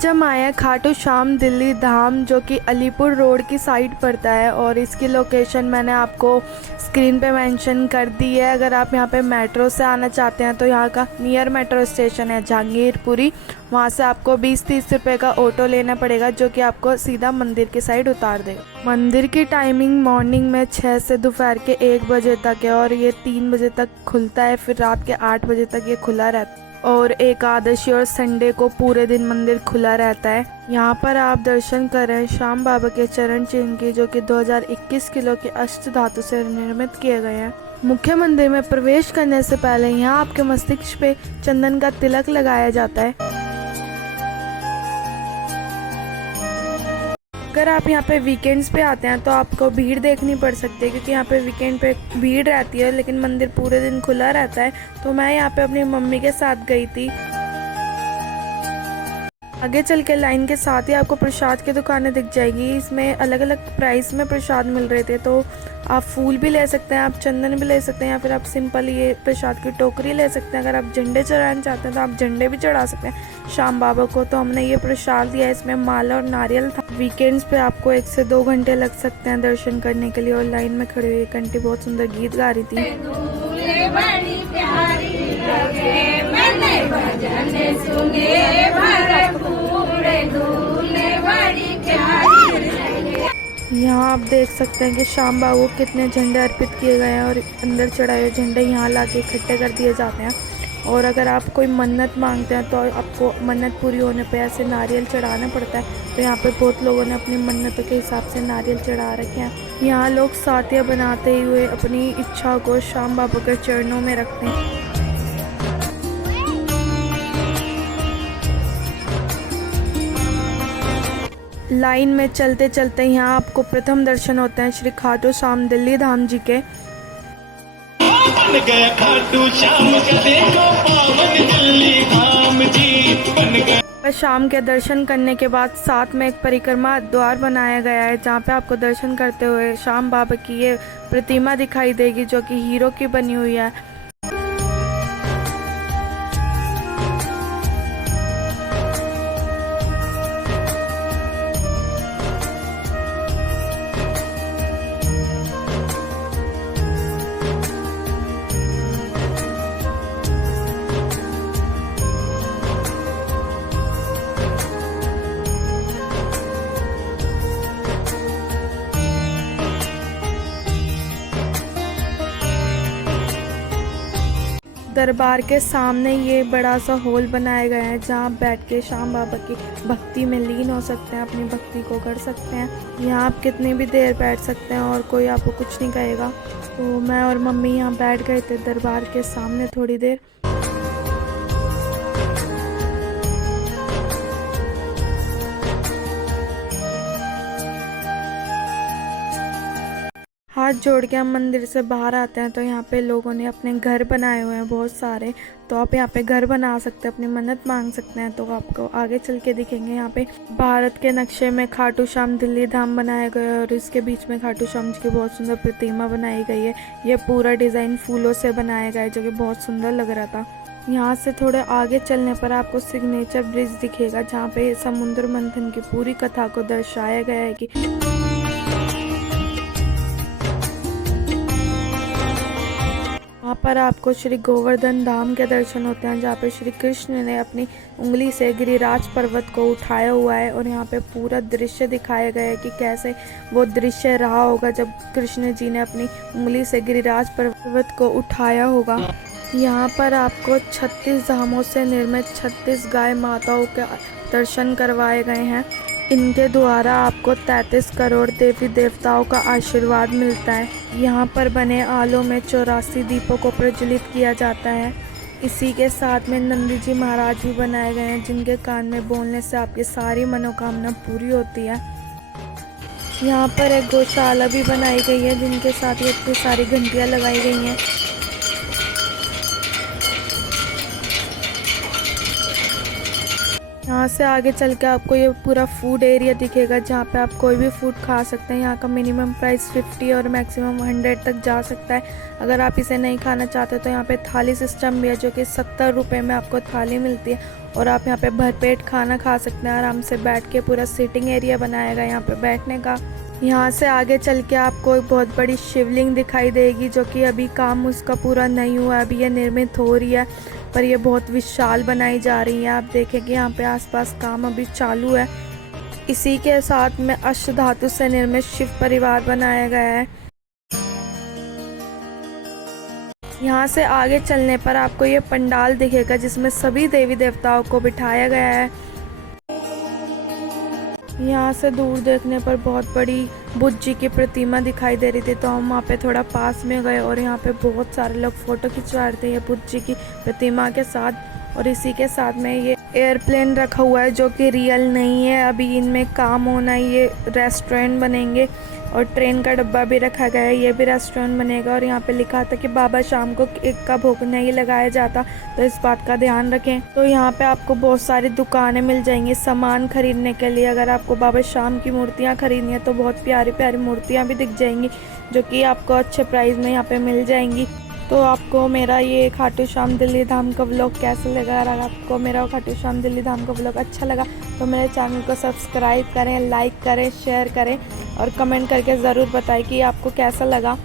आज हम आए हैं खाटू श्याम दिल्ली धाम, जो कि अलीपुर रोड की साइड पड़ता है। और इसकी लोकेशन मैंने आपको स्क्रीन पे मेंशन कर दी है। अगर आप यहाँ पे मेट्रो से आना चाहते हैं तो यहाँ का नियर मेट्रो स्टेशन है जहांगीरपुरी। वहाँ से आपको 20-30 रुपये का ऑटो लेना पड़ेगा, जो कि आपको सीधा मंदिर की साइड उतार देगा। मंदिर की टाइमिंग मॉर्निंग में 6 से दोपहर के 1 बजे तक है और ये 3 बजे तक खुलता है। फिर रात के 8 बजे तक ये खुला रहता है और एकादशी और संडे को पूरे दिन मंदिर खुला रहता है। यहाँ पर आप दर्शन करें श्याम बाबा के चरण चिन्ह की, जो कि 2021 किलो के अष्ट धातु से निर्मित किए गए हैं। मुख्य मंदिर में प्रवेश करने से पहले यहाँ आपके मस्तिष्क पे चंदन का तिलक लगाया जाता है। अगर आप यहाँ पे वीकेंड्स पे आते हैं तो आपको भीड़ देखनी पड़ सकती है, क्योंकि यहाँ पे वीकेंड पे भीड़ रहती है, लेकिन मंदिर पूरे दिन खुला रहता है। तो मैं यहाँ पे अपनी मम्मी के साथ गई थी। आगे चल के लाइन के साथ ही आपको प्रसाद की दुकानें दिख जाएगी। इसमें अलग अलग प्राइस में प्रसाद मिल रहे थे, तो आप फूल भी ले सकते हैं, आप चंदन भी ले सकते हैं, या फिर आप सिंपल ये प्रसाद की टोकरी ले सकते हैं। अगर आप झंडे चढ़ाना चाहते हैं तो आप झंडे भी चढ़ा सकते हैं श्याम बाबा को। तो हमने ये प्रसाद दिया, इसमें माला और नारियल था। वीकेंड्स पे आपको 1 से 2 घंटे लग सकते हैं दर्शन करने के लिए। और लाइन में खड़ी हुई घंटी बहुत सुंदर गीत गा रही थी। यहाँ आप देख सकते हैं कि श्याम बाबू को कितने झंडे अर्पित किए गए हैं और अंदर चढ़ाए हुए झंडे यहाँ लाके इकट्ठे कर दिए जाते हैं। और अगर आप कोई मन्नत मांगते हैं तो आपको मन्नत पूरी होने पे ऐसे नारियल चढ़ाना पड़ता है। तो यहाँ पे बहुत लोगों ने अपनी मन्नतों के हिसाब से नारियल चढ़ा रखे हैं। यहाँ लोग साथिया बनाते हुए अपनी इच्छा को श्याम बाबा के चरणों में रखते हैं। लाइन में चलते चलते यहाँ आपको प्रथम दर्शन होते हैं श्री खाटू श्याम दिल्ली धाम जी के। शाम के दर्शन करने के बाद साथ में एक परिक्रमा द्वार बनाया गया है, जहाँ पे आपको दर्शन करते हुए श्याम बाबा की ये प्रतिमा दिखाई देगी, जो कि हीरो की बनी हुई है। दरबार के सामने ये बड़ा सा हॉल बनाया गया है, जहाँ आप बैठ के श्याम बाबा की भक्ति में लीन हो सकते हैं, अपनी भक्ति को कर सकते हैं। यहाँ आप कितनी भी देर बैठ सकते हैं और कोई आपको कुछ नहीं कहेगा। तो मैं और मम्मी यहाँ बैठ गए थे दरबार के सामने थोड़ी देर। हाथ जोड़ के हम मंदिर से बाहर आते हैं तो यहाँ पे लोगों ने अपने घर बनाए हुए हैं बहुत सारे। तो आप यहाँ पे घर बना सकते हैं, अपनी मन्नत मांग सकते हैं। तो आपको आगे चल के दिखेंगे यहाँ पे भारत के नक्शे में खाटू श्याम दिल्ली धाम बनाया गया है और इसके बीच में खाटू श्याम जी की बहुत सुंदर प्रतिमा बनाई गई है। ये पूरा डिज़ाइन फूलों से बनाया गया है, जो कि बहुत सुंदर लग रहा था। यहाँ से थोड़े आगे चलने पर आपको सिग्नेचर ब्रिज दिखेगा, जहाँ पे समुद्र मंथन की पूरी कथा को दर्शाया गया है कि वहाँ पर आपको श्री गोवर्धन धाम के दर्शन होते हैं, जहाँ पे श्री कृष्ण ने अपनी उंगली से गिरिराज पर्वत को उठाया हुआ है। और यहाँ पे पूरा दृश्य दिखाया गया है कि कैसे वो दृश्य रहा होगा जब कृष्ण जी ने अपनी उंगली से गिरिराज पर्वत को उठाया होगा। यहाँ पर आपको 36 धामों से निर्मित 36 गाय माताओं के दर्शन करवाए गए हैं। इनके द्वारा आपको 33 करोड़ देवी देवताओं का आशीर्वाद मिलता है। यहाँ पर बने आलों में 84 दीपों को प्रज्वलित किया जाता है। इसी के साथ में नंदी जी महाराज भी बनाए गए हैं, जिनके कान में बोलने से आपकी सारी मनोकामना पूरी होती है। यहाँ पर एक गौशाला भी बनाई गई है, जिनके साथ ही इतनी सारी घंटियाँ लगाई गई हैं। यहाँ से आगे चल के आपको ये पूरा फूड एरिया दिखेगा जहाँ पे आप कोई भी फूड खा सकते हैं। यहाँ का मिनिमम प्राइस 50 और मैक्सिमम 100 तक जा सकता है। अगर आप इसे नहीं खाना चाहते तो यहाँ पे थाली सिस्टम भी है, जो कि 70 रुपये में आपको थाली मिलती है और आप यहाँ पे भरपेट खाना खा सकते हैं आराम से बैठ के। पूरा सिटिंग एरिया बनाया गया यहाँ पे बैठने का। यहाँ से आगे चल के आपको एक बहुत बड़ी शिवलिंग दिखाई देगी, जो कि अभी काम उसका पूरा नहीं हुआ है, अभी ये निर्मित हो रही है, पर ये बहुत विशाल बनाई जा रही है। आप देखेंगे यहाँ पे आसपास काम अभी चालू है। इसी के साथ में अष्ट धातु से निर्मित शिव परिवार बनाया गया है। यहाँ से आगे चलने पर आपको ये पंडाल दिखेगा जिसमें सभी देवी देवताओं को बिठाया गया है। यहाँ से दूर देखने पर बहुत बड़ी बुद्ध जी की प्रतिमा दिखाई दे रही थी, तो हम वहाँ पे थोड़ा पास में गए और यहाँ पे बहुत सारे लोग फ़ोटो खिंचवा रहे थे ये बुद्ध जी की प्रतिमा के साथ। और इसी के साथ में ये एयरप्लेन रखा हुआ है जो कि रियल नहीं है, अभी इनमें काम होना है। ये रेस्टोरेंट बनेंगे और ट्रेन का डब्बा भी रखा गया है, ये भी रेस्टोरेंट बनेगा। और यहाँ पे लिखा था कि बाबा शाम को एक का भोग नहीं लगाया जाता, तो इस बात का ध्यान रखें। तो यहाँ पे आपको बहुत सारी दुकानें मिल जाएंगी सामान खरीदने के लिए। अगर आपको बाबा शाम की मूर्तियाँ खरीदनी है तो बहुत प्यारी प्यारी मूर्तियाँ भी दिख जाएंगी, जो कि आपको अच्छे प्राइस में यहाँ पे मिल जाएंगी। तो आपको मेरा ये खाटू श्याम दिल्ली धाम का व्लॉग कैसा लगा? अगर आपको मेरा खाटू श्याम दिल्ली धाम का व्लॉग अच्छा लगा तो मेरे चैनल को सब्सक्राइब करें, लाइक करें, शेयर करें और कमेंट करके ज़रूर बताएं कि आपको कैसा लगा।